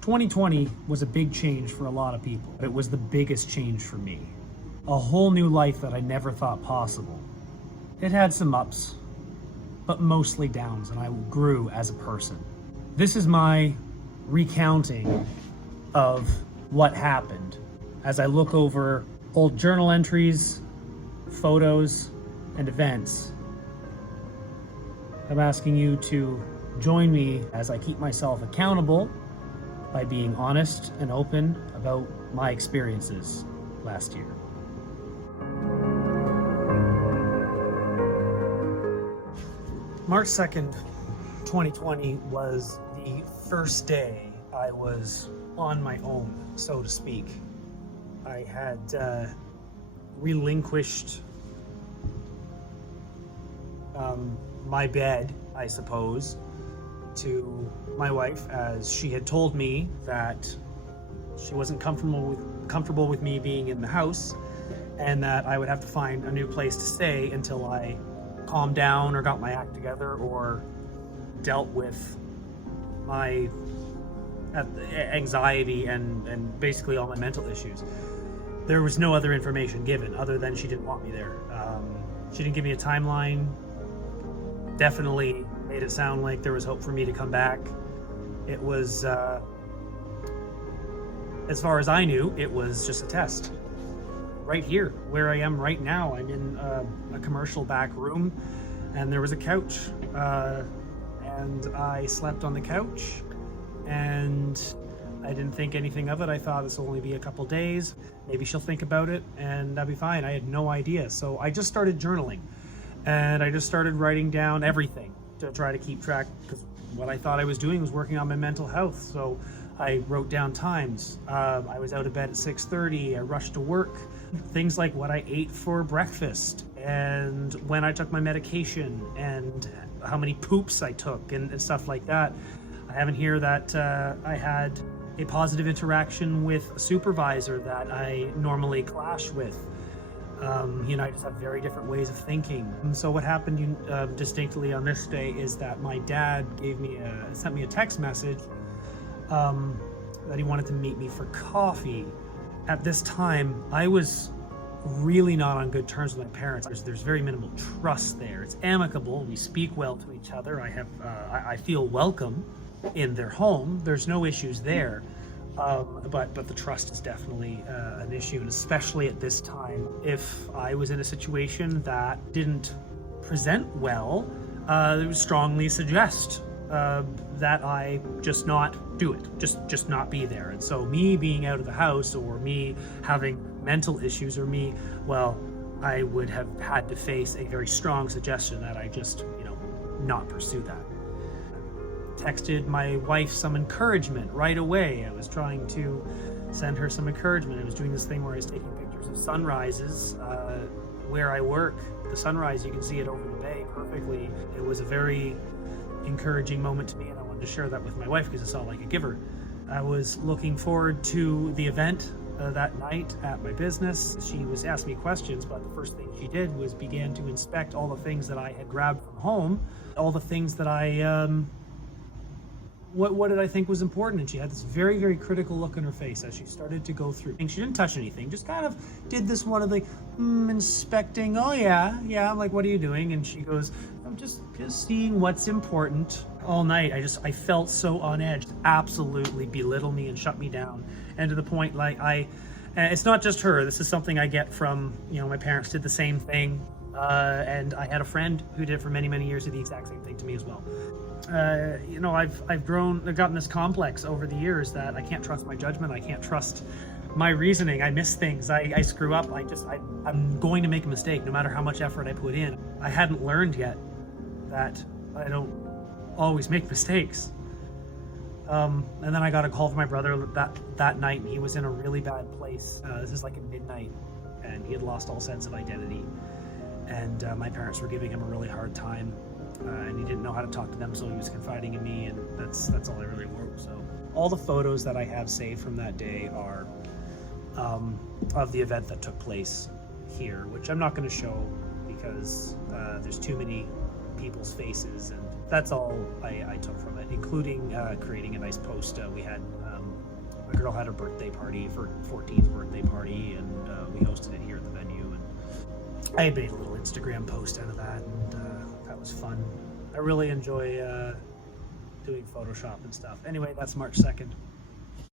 2020 was a big change for a lot of people. It was the biggest change for me. A whole new life that I never thought possible. It had some ups, but mostly downs, and I grew as a person. This is my recounting of what happened as I look over old journal entries, photos, and events. I'm asking you to join me as I keep myself accountable by being honest and open about my experiences last year. March 2nd, 2020 was the first day I was on my own, so to speak. I had relinquished my bed, I suppose, to my wife, as she had told me that she wasn't comfortable with me being in the house, and that I would have to find a new place to stay until I calmed down or got my act together or dealt with my anxiety and basically all my mental issues. There was no other information given other than she didn't want me there. She didn't give me a timeline. Definitely made it sound like there was hope for me to come back. It was, as far as I knew, it was just a test. Right here, where I am right now, I'm in a commercial back room, and there was a couch, and I slept on the couch, and I didn't think anything of it. I thought this will only be a couple days. Maybe she'll think about it, and that'll be fine. I had no idea. So I just started journaling, and I just started writing down everything to try to keep track, because what I thought I was doing was working on my mental health. So I wrote down times. I was out of bed at 6:30. I rushed to work. Things like what I ate for breakfast, and when I took my medication, and how many poops I took, and stuff like that. I have in here that I had a positive interaction with a supervisor that I normally clash with. He and I just have very different ways of thinking. And so what happened distinctly on this day is that my dad sent me a text message that he wanted to meet me for coffee. At this time, I was really not on good terms with my parents. There's very minimal trust there. It's amicable. We speak well to each other. I feel welcome in their home. There's no issues there. But the trust is definitely an issue, and especially at this time. If I was in a situation that didn't present well, I would strongly suggest that I just not do it, just not be there. And so me being out of the house, or me having mental issues, or me, well, I would have had to face a very strong suggestion that I just, not pursue that. Texted my wife some encouragement right away. I was trying to send her some encouragement. I was doing this thing where I was taking pictures of sunrises where I work. The sunrise, you can see it over the bay perfectly. It was a very encouraging moment to me, and I wanted to share that with my wife because it's all I could give her. I was looking forward to the event that night at my business. She was asking me questions, but the first thing she did was began to inspect all the things that I had grabbed from home, all the things that I what did I think was important? And she had this very, very critical look on her face as she started to go through. And she didn't touch anything, just kind of did this one of the inspecting. Oh yeah. I'm like, what are you doing? And she goes, I'm just seeing what's important. All night, I felt so on edge. Absolutely belittled me and shut me down. And to the point, like it's not just her. This is something I get from, my parents did the same thing. And I had a friend who did it for many, many years, did the exact same thing to me as well. I've gotten this complex over the years that I can't trust my judgment. I can't trust my reasoning. I miss things. I screw up. I'm going to make a mistake no matter how much effort I put in. I hadn't learned yet that I don't always make mistakes. And then I got a call from my brother that night, and he was in a really bad place. This is like at midnight, and he had lost all sense of identity. And my parents were giving him a really hard time. And he didn't know how to talk to them, so he was confiding in me, and that's all I really wrote. So all the photos that I have saved from that day are of the event that took place here, which I'm not going to show because there's too many people's faces, and that's all I took from it, including creating a nice post. We had a girl had her birthday party, for 14th birthday party, and we hosted it here at the venue. And I made a little Instagram post out of that, and that was fun. I really enjoy doing Photoshop and stuff. Anyway, that's March 2nd.